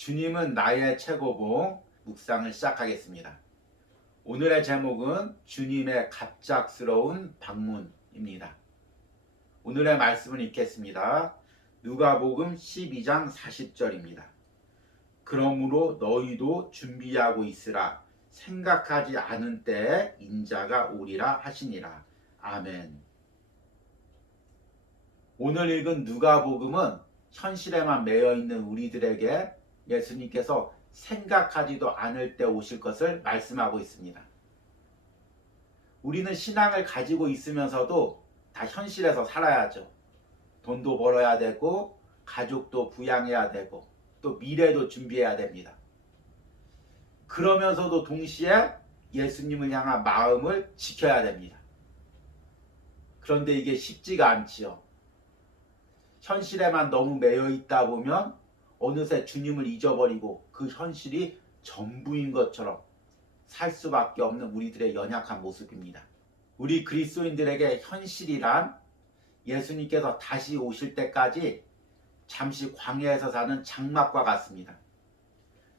주님은 나의 최고봉 묵상을 시작하겠습니다. 오늘의 제목은 주님의 갑작스러운 방문입니다. 오늘의 말씀을 읽겠습니다. 누가복음 12장 40절입니다. 그러므로 너희도 준비하고 있으라. 생각하지 않은 때에 인자가 오리라 하시니라. 아멘. 오늘 읽은 누가복음은 현실에만 매여 있는 우리들에게 예수님께서 생각하지도 않을 때 오실 것을 말씀하고 있습니다. 우리는 신앙을 가지고 있으면서도 다 현실에서 살아야죠. 돈도 벌어야 되고 가족도 부양해야 되고 또 미래도 준비해야 됩니다. 그러면서도 동시에 예수님을 향한 마음을 지켜야 됩니다. 그런데 이게 쉽지가 않지요. 현실에만 너무 매여 있다 보면 어느새 주님을 잊어버리고 그 현실이 전부인 것처럼 살 수밖에 없는 우리들의 연약한 모습입니다. 우리 그리스도인들에게 현실이란 예수님께서 다시 오실 때까지 잠시 광야에서 사는 장막과 같습니다.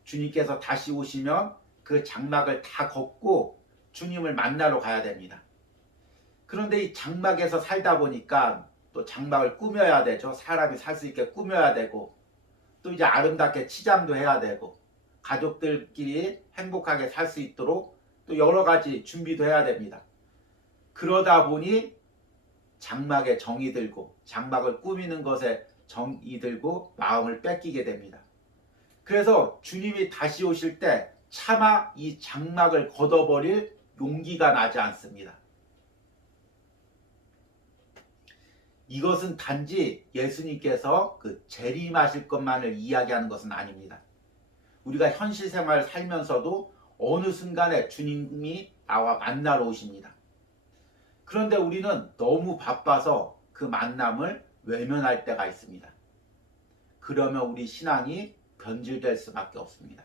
주님께서 다시 오시면 그 장막을 다 걷고 주님을 만나러 가야 됩니다. 그런데 이 장막에서 살다 보니까 또 장막을 꾸며야 되죠. 사람이 살 수 있게 꾸며야 되고 또 이제 아름답게 치장도 해야 되고 가족들끼리 행복하게 살 수 있도록 또 여러 가지 준비도 해야 됩니다. 그러다 보니 장막에 정이 들고 장막을 꾸미는 것에 정이 들고 마음을 뺏기게 됩니다. 그래서 주님이 다시 오실 때 차마 이 장막을 걷어버릴 용기가 나지 않습니다. 이것은 단지 예수님께서 그 재림하실 것만을 이야기하는 것은 아닙니다. 우리가 현실 생활을 살면서도 어느 순간에 주님이 나와 만나러 오십니다. 그런데 우리는 너무 바빠서 그 만남을 외면할 때가 있습니다. 그러면 우리 신앙이 변질될 수밖에 없습니다.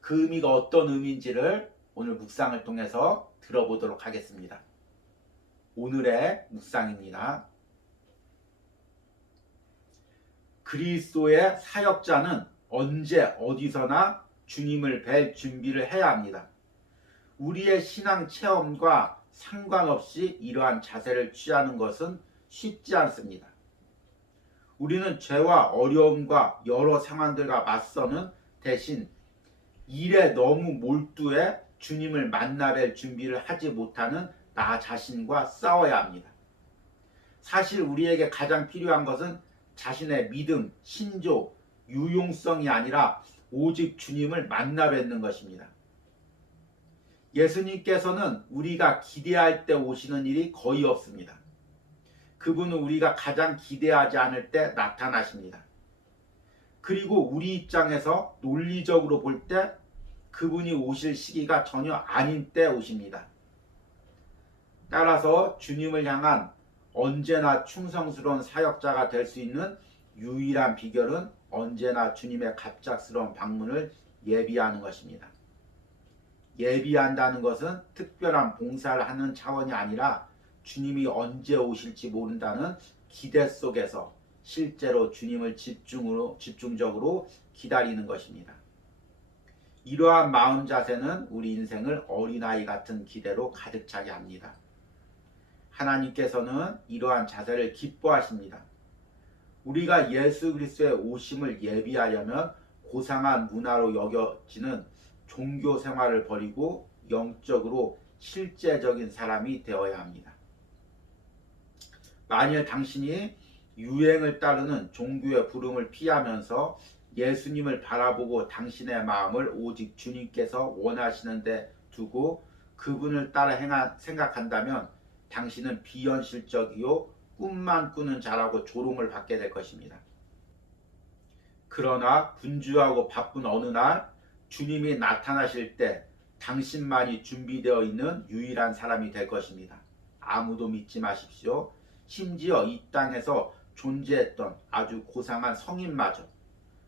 그 의미가 어떤 의미인지를 오늘 묵상을 통해서 들어보도록 하겠습니다. 오늘의 묵상입니다. 그리스도의 사역자는 언제 어디서나 주님을 뵐 준비를 해야 합니다. 우리의 신앙 체험과 상관없이 이러한 자세를 취하는 것은 쉽지 않습니다. 우리는 죄와 어려움과 여러 상황들과 맞서는 대신 일에 너무 몰두해 주님을 만나뵐 준비를 하지 못하는 나 자신과 싸워야 합니다. 사실 우리에게 가장 필요한 것은 자신의 믿음, 신조, 유용성이 아니라 오직 주님을 만나 뵙는 것입니다. 예수님께서는 우리가 기대할 때 오시는 일이 거의 없습니다. 그분은 우리가 가장 기대하지 않을 때 나타나십니다. 그리고 우리 입장에서 논리적으로 볼 때 그분이 오실 시기가 전혀 아닌 때 오십니다. 따라서 주님을 향한 언제나 충성스러운 사역자가 될 수 있는 유일한 비결은 언제나 주님의 갑작스러운 방문을 예비하는 것입니다. 예비한다는 것은 특별한 봉사를 하는 차원이 아니라 주님이 언제 오실지 모른다는 기대 속에서 실제로 주님을 집중적으로 기다리는 것입니다. 이러한 마음 자세는 우리 인생을 어린아이 같은 기대로 가득 차게 합니다. 하나님께서는 이러한 자세를 기뻐하십니다. 우리가 예수 그리스도의 오심을 예비하려면 고상한 문화로 여겨지는 종교 생활을 버리고 영적으로 실제적인 사람이 되어야 합니다. 만일 당신이 유행을 따르는 종교의 부름을 피하면서 예수님을 바라보고 당신의 마음을 오직 주님께서 원하시는 데 두고 그분을 따라 생각한다면 당신은 비현실적이요 꿈만 꾸는 자라고 조롱을 받게 될 것입니다. 그러나 분주하고 바쁜 어느 날 주님이 나타나실 때 당신만이 준비되어 있는 유일한 사람이 될 것입니다. 아무도 믿지 마십시오. 심지어 이 땅에서 존재했던 아주 고상한 성인마저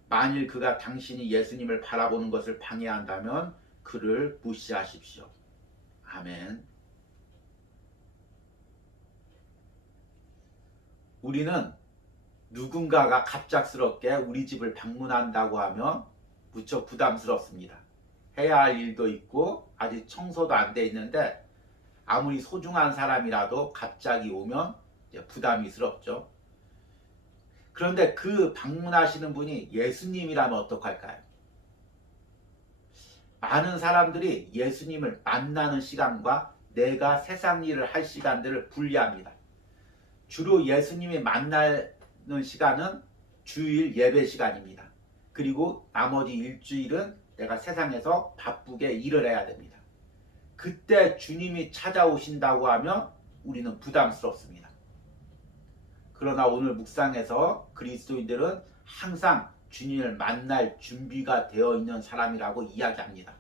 만일 그가 당신이 예수님을 바라보는 것을 방해한다면 그를 무시하십시오. 아멘. 우리는 누군가가 갑작스럽게 우리 집을 방문한다고 하면 무척 부담스럽습니다. 해야 할 일도 있고 아직 청소도 안 돼 있는데 아무리 소중한 사람이라도 갑자기 오면 부담이스럽죠. 그런데 그 방문하시는 분이 예수님이라면 어떡할까요? 많은 사람들이 예수님을 만나는 시간과 내가 세상 일을 할 시간들을 분리합니다. 주로 예수님이 만나는 시간은 주일 예배 시간입니다. 그리고 나머지 일주일은 내가 세상에서 바쁘게 일을 해야 됩니다. 그때 주님이 찾아오신다고 하면 우리는 부담스럽습니다. 그러나 오늘 묵상에서 그리스도인들은 항상 주님을 만날 준비가 되어 있는 사람이라고 이야기합니다.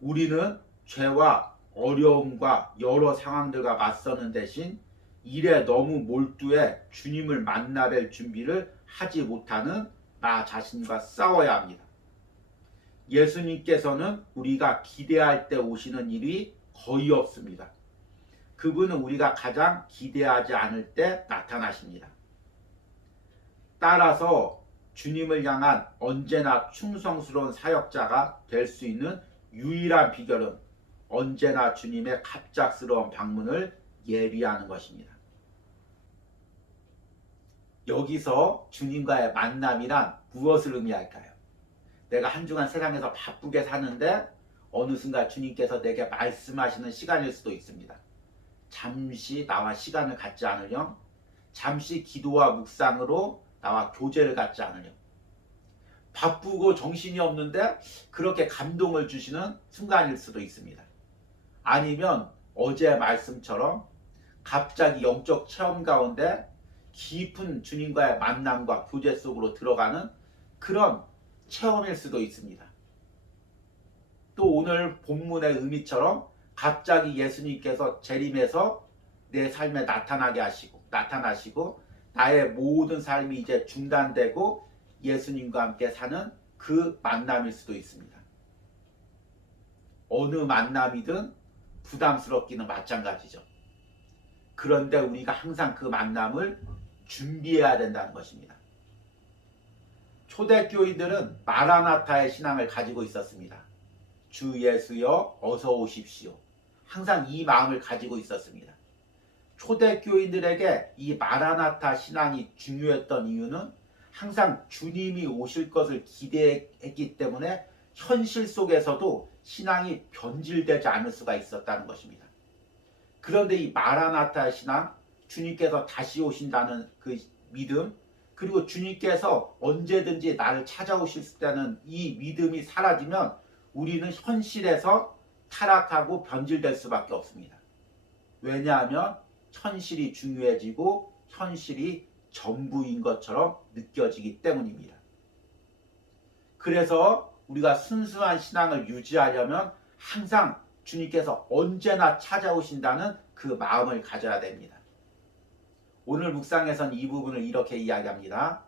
우리는 죄와 어려움과 여러 상황들과 맞서는 대신 일에 너무 몰두해 주님을 만나뵐 준비를 하지 못하는 나 자신과 싸워야 합니다. 예수님께서는 우리가 기대할 때 오시는 일이 거의 없습니다. 그분은 우리가 가장 기대하지 않을 때 나타나십니다. 따라서 주님을 향한 언제나 충성스러운 사역자가 될 수 있는 유일한 비결은 언제나 주님의 갑작스러운 방문을 예비하는 것입니다. 여기서 주님과의 만남이란 무엇을 의미할까요? 내가 한 주간 세상에서 바쁘게 사는데 어느 순간 주님께서 내게 말씀하시는 시간일 수도 있습니다. 잠시 나와 시간을 갖지 않으렴, 잠시 기도와 묵상으로 나와 교제를 갖지 않으렴. 바쁘고 정신이 없는데 그렇게 감동을 주시는 순간일 수도 있습니다. 아니면 어제 말씀처럼 갑자기 영적 체험 가운데 깊은 주님과의 만남과 교제 속으로 들어가는 그런 체험일 수도 있습니다. 또 오늘 본문의 의미처럼 갑자기 예수님께서 재림해서 내 삶에 나타나시고 나의 모든 삶이 이제 중단되고 예수님과 함께 사는 그 만남일 수도 있습니다. 어느 만남이든 부담스럽기는 마찬가지죠. 그런데 우리가 항상 그 만남을 준비해야 된다는 것입니다. 초대교인들은 마라나타의 신앙을 가지고 있었습니다. 주 예수여 어서 오십시오. 항상 이 마음을 가지고 있었습니다. 초대교인들에게 이 마라나타 신앙이 중요했던 이유는 항상 주님이 오실 것을 기대했기 때문에 현실 속에서도 신앙이 변질되지 않을 수가 있었다는 것입니다. 그런데 이 마라나타 신앙, 주님께서 다시 오신다는 그 믿음, 그리고 주님께서 언제든지 나를 찾아오실 때는 이 믿음이 사라지면 우리는 현실에서 타락하고 변질될 수밖에 없습니다. 왜냐하면 현실이 중요해지고 현실이 전부인 것처럼 느껴지기 때문입니다. 그래서 우리가 순수한 신앙을 유지하려면 항상 주님께서 언제나 찾아오신다는 그 마음을 가져야 됩니다. 오늘 묵상에서는 이 부분을 이렇게 이야기합니다.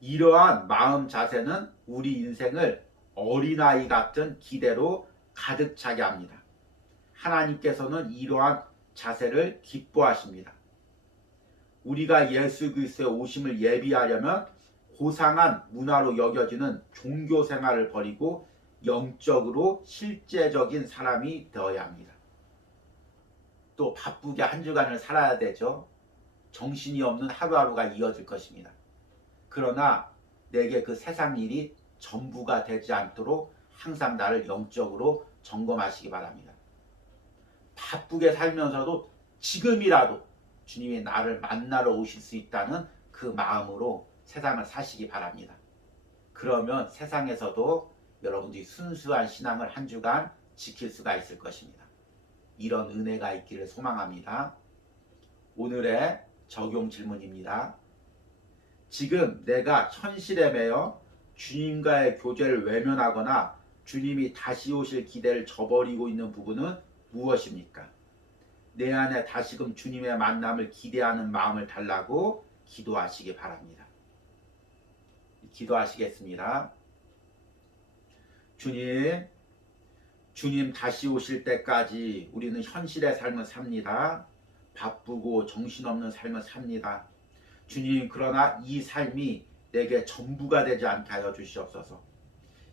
이러한 마음 자세는 우리 인생을 어린아이 같은 기대로 가득 차게 합니다. 하나님께서는 이러한 자세를 기뻐하십니다. 우리가 예수 그리스도의 오심을 예비하려면 고상한 문화로 여겨지는 종교 생활을 버리고 영적으로 실제적인 사람이 되어야 합니다. 또 바쁘게 한 주간을 살아야 되죠. 정신이 없는 하루하루가 이어질 것입니다. 그러나 내게 그 세상 일이 전부가 되지 않도록 항상 나를 영적으로 점검하시기 바랍니다. 바쁘게 살면서도 지금이라도 주님이 나를 만나러 오실 수 있다는 그 마음으로 세상을 사시기 바랍니다. 그러면 세상에서도 여러분들이 순수한 신앙을 한 주간 지킬 수가 있을 것입니다. 이런 은혜가 있기를 소망합니다. 오늘의 적용 질문입니다. 지금 내가 현실에 매여 주님과의 교제를 외면하거나 주님이 다시 오실 기대를 저버리고 있는 부분은 무엇입니까? 내 안에 다시금 주님의 만남을 기대하는 마음을 달라고 기도하시기 바랍니다. 기도하시겠습니다. 주님, 주님 다시 오실 때까지 우리는 현실의 삶을 삽니다. 바쁘고 정신없는 삶을 삽니다. 주님, 그러나 이 삶이 내게 전부가 되지 않게 하여 주시옵소서.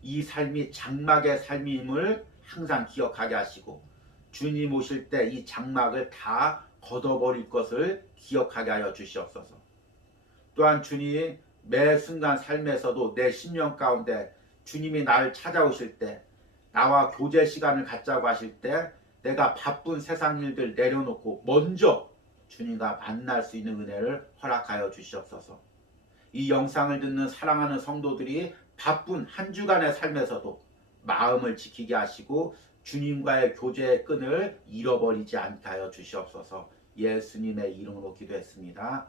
이 삶이 장막의 삶임을 항상 기억하게 하시고 주님 오실 때 이 장막을 다 걷어버릴 것을 기억하게 하여 주시옵소서. 또한 주님, 매 순간 삶에서도 내 심령 가운데 주님이 나를 찾아오실 때, 나와 교제 시간을 갖자고 하실 때 내가 바쁜 세상 일들 내려놓고 먼저 주님과 만날 수 있는 은혜를 허락하여 주시옵소서. 이 영상을 듣는 사랑하는 성도들이 바쁜 한 주간의 삶에서도 마음을 지키게 하시고 주님과의 교제의 끈을 잃어버리지 않게 하여 주시옵소서. 예수님의 이름으로 기도했습니다.